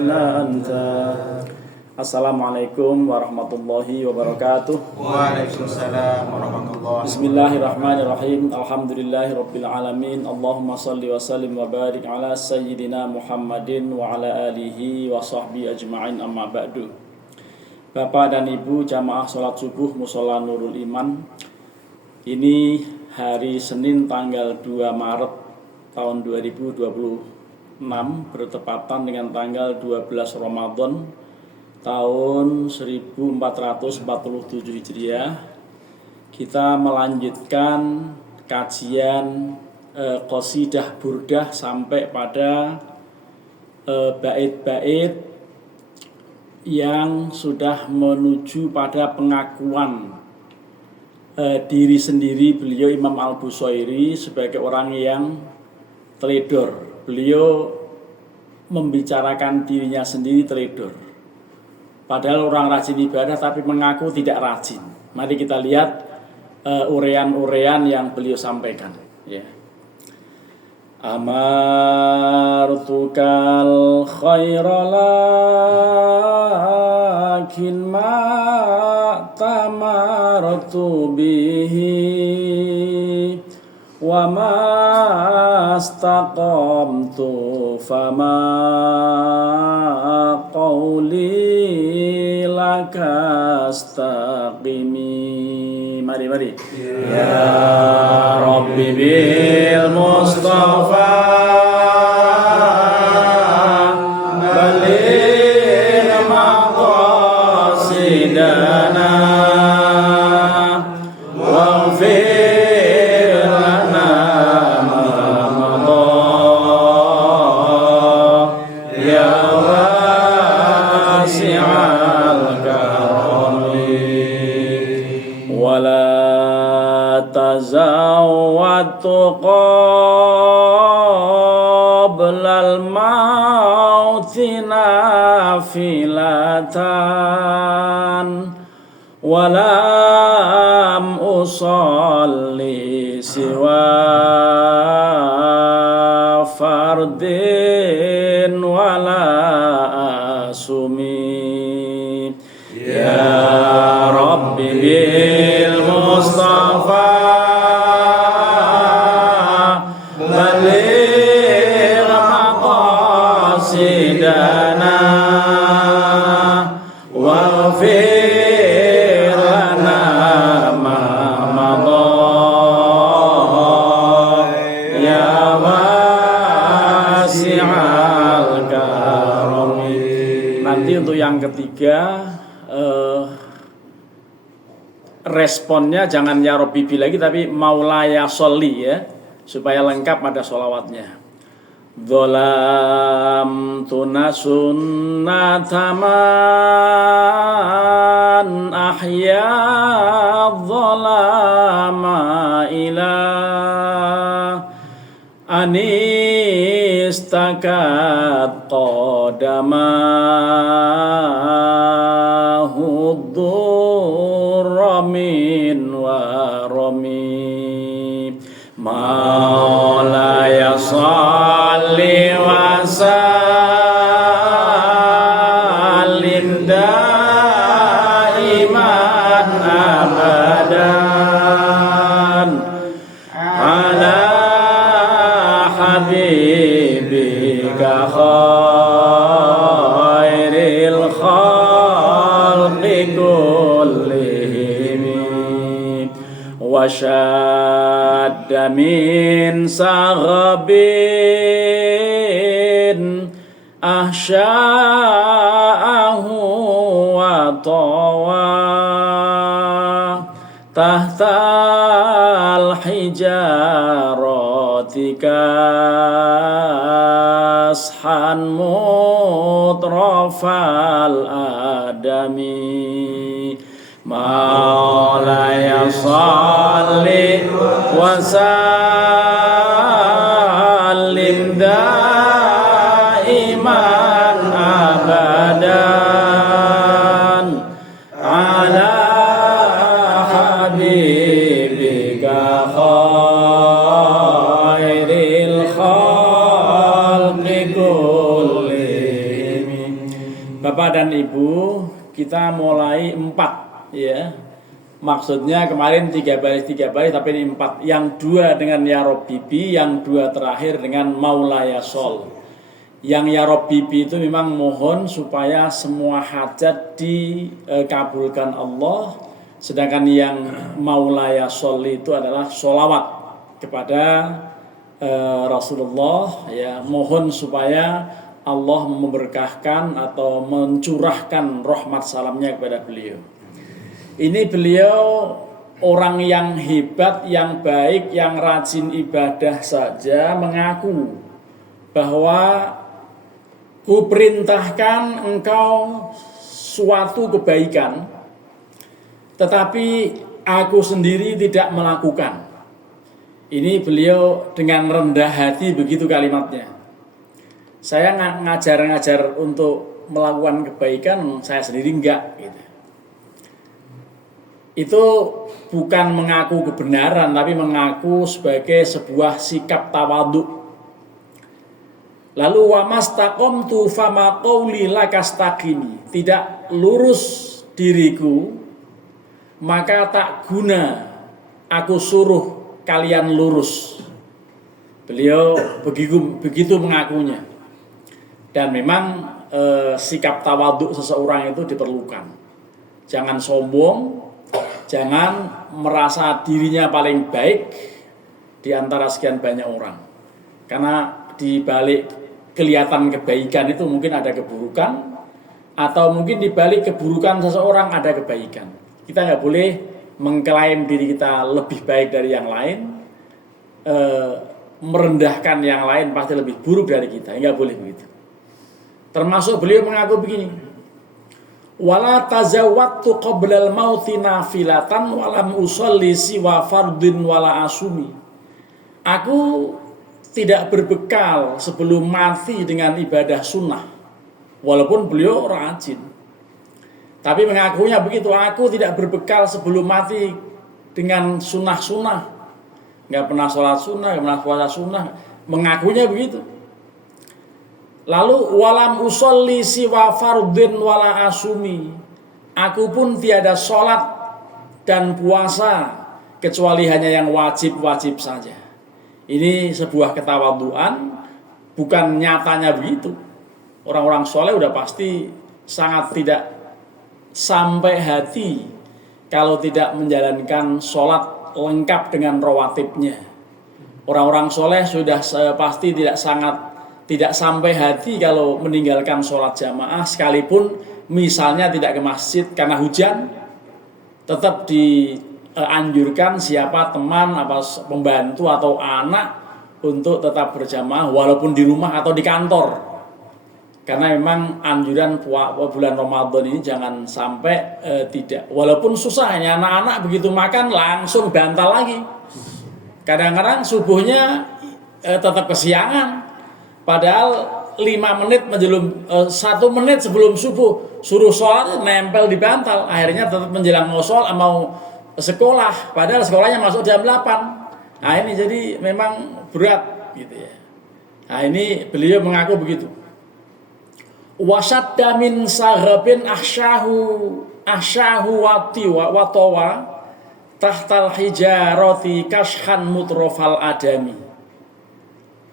إلا أنت. Assalamualaikum warahmatullahi wabarakatuh. Waalaikumsalam warahmatullahi wabarakatuh. Bismillahirrahmanirrahim. Alhamdulillahirabbil alamin. Allahumma shalli wa sallim wa barik ala sayyidina Muhammadin wa ala alihi wa sahbihi ajma'in, amma ba'du. Bapak dan Ibu jamaah salat subuh Mushola Nurul Iman. Ini hari Senin tanggal 2 Maret tahun 2026 bertepatan dengan tanggal 12 Ramadan tahun 1447 Hijriah. Kita melanjutkan kajian qasidah burdah sampai pada bait-bait yang sudah menuju pada pengakuan diri sendiri beliau Imam Al-Bushairi sebagai orang yang teledor. Beliau membicarakan dirinya sendiri teledor. Padahal orang rajin ibadah tapi mengaku tidak rajin. Mari kita lihat urean-urean yang beliau sampaikan. Ya. Amartukal khaira lakin ma tamartu bihi wa ma astaqamtu fama qawli kastaqimi. Mari. Ya Rabbi bil Mustafa baligh maqasidana waghfir lana ma madha ya wasi'al wala tazawwatu qablal mauti nafilatan walam usalli siwa fardin wala asumi. Ya Rabbi bil Mustafa baligh maqasidana waghfir lana ma madha ya wasi'al karami. Nanti untuk yang ketiga responnya jangan ya Rabbi lagi tapi maulaya sholli ya, supaya lengkap ada sholawatnya. Dzolam tunasunataman ahya dzolama ila anistakat qadamahu min warami. Maulaya shalli wa sallim daiman abadan ala habibika khairil khalqi kullihim wasyadda min saghabin ahsya'ahu wa tawa tahtal hijarati kashan mutrafal adami. Maulaya shalli wa sallim daiman abadan ala habibika khairil khalqi kullihim Bapak dan Ibu, kita mulai 4 ya. Maksudnya kemarin 3 baris tapi ini 4. Yang 2 dengan Ya Rabbibi, yang 2 terakhir dengan Maulaya Sol. Yang Ya Rabbibi itu memang mohon supaya semua hajat dikabulkan Allah. Sedangkan yang Maulaya Sol itu adalah sholawat kepada Rasulullah, ya, mohon supaya Allah memberkahkan atau mencurahkan rahmat salamnya kepada beliau. Ini beliau orang yang hebat, yang baik, yang rajin ibadah saja mengaku bahwa kuperintahkan engkau suatu kebaikan, tetapi aku sendiri tidak melakukan. Ini beliau dengan rendah hati begitu kalimatnya. Saya ngajar untuk melakukan kebaikan, saya sendiri enggak gitu. Itu bukan mengaku kebenaran, tapi mengaku sebagai sebuah sikap tawadhu. Lalu wa mastaqamtu fama qauli lakastaqimi. Tidak lurus diriku, maka tak guna aku suruh kalian lurus. Beliau begitu mengakunya. Dan memang sikap tawadhu seseorang itu diperlukan. Jangan sombong, jangan merasa dirinya paling baik di antara sekian banyak orang. Karena di balik kelihatan kebaikan itu mungkin ada keburukan, atau mungkin di balik keburukan seseorang ada kebaikan. Kita nggak boleh mengklaim diri kita lebih baik dari yang lain, merendahkan yang lain pasti lebih buruk dari kita. Nggak boleh begitu. Termasuk beliau mengaku begini, wala tazawwattu qablal mauti nafilatan walam usolli siwa fardin wala asumi. Aku tidak berbekal sebelum mati dengan ibadah sunnah, walaupun beliau rajin. Tapi mengakunya begitu, aku tidak berbekal sebelum mati dengan sunnah-sunnah. Nggak pernah sholat sunnah, nggak pernah puasa sunnah. Mengakunya begitu. Lalu walam usolli siwa fardin wala asumi. Aku pun tiada sholat dan puasa kecuali hanya yang wajib-wajib saja. Ini sebuah ketawadhuan, bukan nyatanya begitu. Orang-orang soleh udah pasti sangat tidak sampai hati kalau tidak menjalankan sholat lengkap dengan rawatibnya. Orang-orang soleh sudah pasti tidak sampai hati kalau meninggalkan sholat jamaah, sekalipun misalnya tidak ke masjid karena hujan, tetap dianjurkan siapa teman, pembantu atau anak untuk tetap berjamaah walaupun di rumah atau di kantor. Karena memang anjuran bulan Ramadan ini jangan sampai tidak. Walaupun susahnya anak-anak begitu makan langsung bantal lagi. Kadang-kadang subuhnya tetap kesiangan. Padahal 5 menit 1 menit sebelum subuh suruh sholat nempel di bantal. Akhirnya tetap menjelang mau sekolah. Padahal sekolahnya masuk jam 8. Nah ini jadi memang berat gitu ya. Nah ini beliau mengaku begitu. Wasadda min sahabin ahsyahu watawa tahtal hijarati kashan mutrofal adami.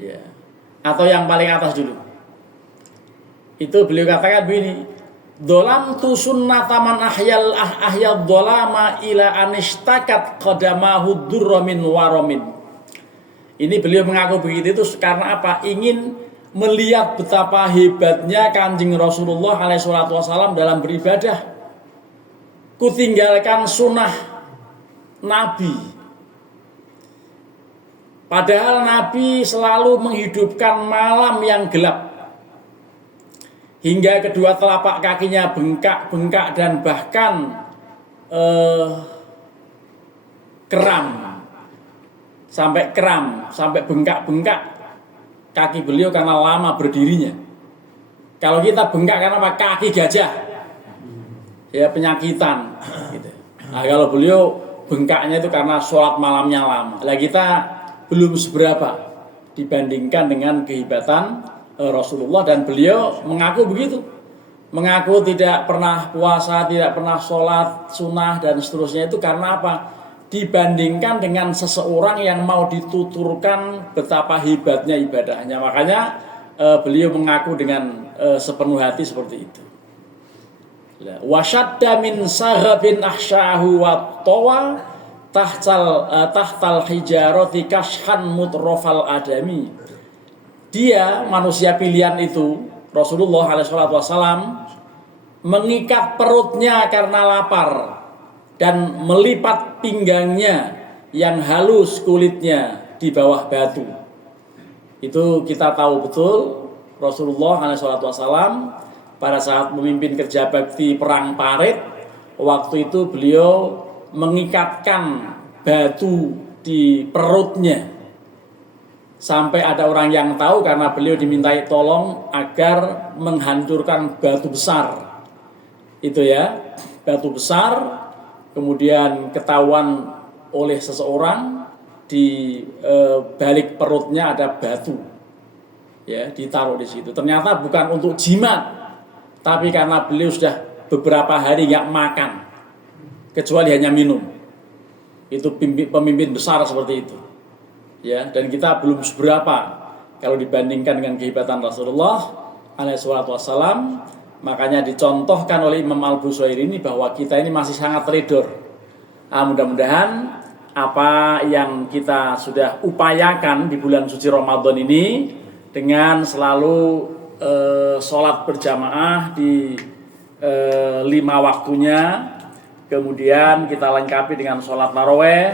Ya. Atau yang paling atas dulu. Itu beliau katakan begini, dolam tu sunnataman ahyal dolama ila anistakat qadamahu durramin waramin. Ini beliau mengaku begitu itu karena apa? Ingin melihat betapa hebatnya Kanjeng Rasulullah SAW dalam beribadah. Kutinggalkan sunnah Nabi. Padahal Nabi selalu menghidupkan malam yang gelap. Hingga kedua telapak kakinya bengkak-bengkak dan bahkan kram. Sampai bengkak-bengkak kaki beliau karena lama berdirinya. Kalau kita bengkak karena apa? Kaki gajah. Ya penyakitan gitu. Nah, kalau beliau bengkaknya itu karena sholat malamnya lama. Lah kita belum seberapa dibandingkan dengan kehebatan Rasulullah, dan beliau mengaku begitu. mengaku tidak pernah puasa, tidak pernah sholat sunnah dan seterusnya itu karena apa? Dibandingkan dengan seseorang yang mau dituturkan betapa hebatnya ibadahnya. Makanya beliau mengaku dengan sepenuh hati seperti itu. Wasyadda min sahabin ahsya'ahu wa tawa tahtal hijarati kashhan mutrofal adami. Dia manusia pilihan itu Rasulullah SAW mengikat perutnya karena lapar dan melipat pinggangnya yang halus kulitnya di bawah batu. Itu kita tahu betul Rasulullah SAW pada saat memimpin kerja bakti perang Parit, waktu itu beliau mengikatkan batu di perutnya. Sampai ada orang yang tahu karena beliau dimintai tolong agar menghancurkan batu besar. Itu ya, batu besar kemudian ketahuan oleh seseorang di balik perutnya ada batu. Ya, ditaruh di situ. Ternyata bukan untuk jimat, tapi karena beliau sudah beberapa hari nggak makan kecuali hanya minum. Itu pemimpin besar seperti itu. Ya, dan kita belum seberapa kalau dibandingkan dengan kehebatan Rasulullah SAW. Makanya dicontohkan oleh Imam Al-Busayri ini bahwa kita ini masih sangat teledor. Mudah-mudahan apa yang kita sudah upayakan di bulan suci Ramadan ini dengan selalu sholat berjamaah di 5 waktunya, kemudian kita lengkapi dengan sholat taraweh,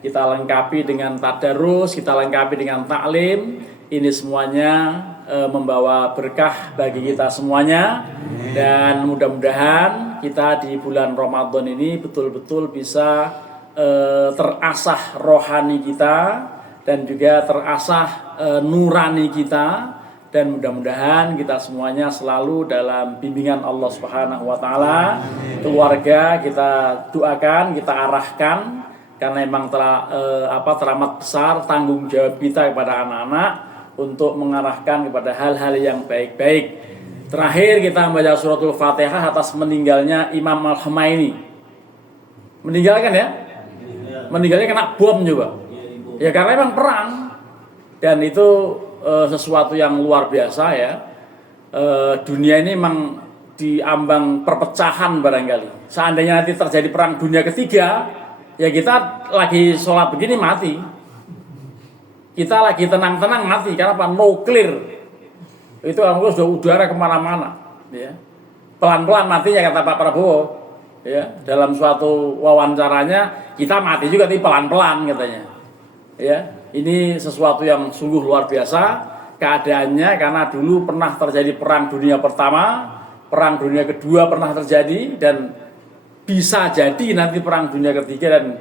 kita lengkapi dengan tadarus, kita lengkapi dengan taklim. Ini semuanya membawa berkah bagi kita semuanya. Dan mudah-mudahan kita di bulan Ramadan ini betul-betul bisa terasah rohani kita dan juga terasah nurani kita. Dan mudah-mudahan kita semuanya selalu dalam bimbingan Allah Subhanahu wa taala. Keluarga kita doakan, kita arahkan karena memang teramat besar tanggung jawab kita kepada anak-anak untuk mengarahkan kepada hal-hal yang baik-baik. Terakhir kita membaca suratul Fatihah atas meninggalnya Imam Al-Khomeini. Meninggalkan ya? Meninggalnya kena bom juga. Ya karena memang perang. Dan itu sesuatu yang luar biasa ya. Dunia ini memang diambang perpecahan barangkali. Seandainya nanti terjadi perang dunia ketiga, ya kita lagi sholat begini mati. Kita lagi tenang-tenang mati. Karena apa? Nuklir. Itu sudah udara kemana-mana. Ya. Pelan-pelan matinya kata Pak Prabowo. Ya. Dalam suatu wawancaranya, kita mati juga tapi pelan-pelan katanya. Ya. Ini sesuatu yang sungguh luar biasa. Keadaannya karena dulu pernah terjadi perang dunia pertama, perang dunia kedua pernah terjadi, dan bisa jadi nanti perang dunia ketiga. Dan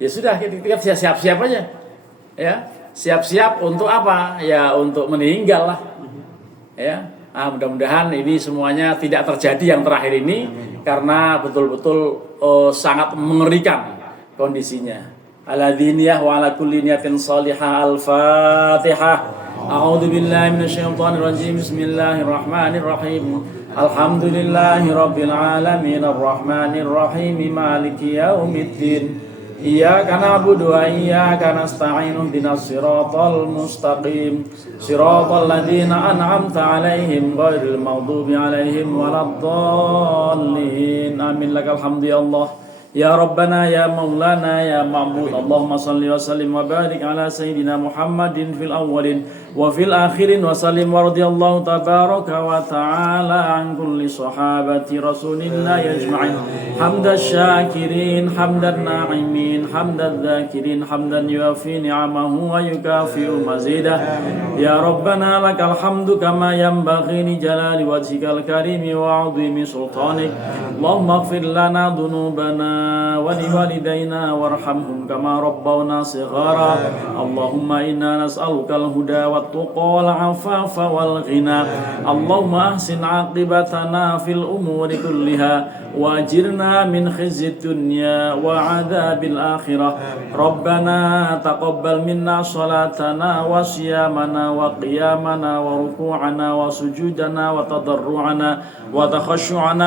ya sudah, kita siap-siap aja ya, siap-siap untuk apa ya, untuk meninggal lah ya. Mudah-mudahan ini semuanya tidak terjadi yang terakhir ini, karena betul-betul sangat mengerikan kondisinya. Ala diniyah wa ala kulli niyatin salihah. Al-Fatihah. A'udzu billahi minasyaitonir rajim. Bismillahirrahmanirrahim. Alhamdulillahi rabbil alamin arrahmanir rahim maliki yaumiddin. Iyyaka na'budu wa iyyaka nasta'in ihdinas siratal mustaqim. Siratal ladzina an'amta 'alaihim ghairil maghdubi 'alaihim waladdallin. Amin. Lakal hamdu ya Allah. Ya Rabbana ya Maulana ya Ma'bud. Allahumma salli wa sallim wa barik ala Sayyidina Muhammadin fil awwalin wa fil akhirin wa sallim wa radiyallahu tabaraka wa ta'ala an kulli sahabati Rasulillah yajma'in. Hamdan syakirin, hamdan na'imin, hamdan dhakirin, hamdan yuafi ni'amahu wa yukafi'u mazidah. Ya Rabbana lakal hamdu kama yanbaghi li jalali wajhikal karimi wa 'azimi sultanik. Allahumma ighfir lana dhunubana ولوالدينا وارحمهم كما ربونا صغارا اللهم إنا نسألك الهدى والتقى والعفاف والغنى اللهم أحسن عاقبتنا في الأمور كلها وأجرنا من خزي الدنيا وعذاب الآخرة ربنا تقبل منا صلاتنا وصيامنا وقيامنا وركوعنا وسجودنا وتضرعنا وتخشعنا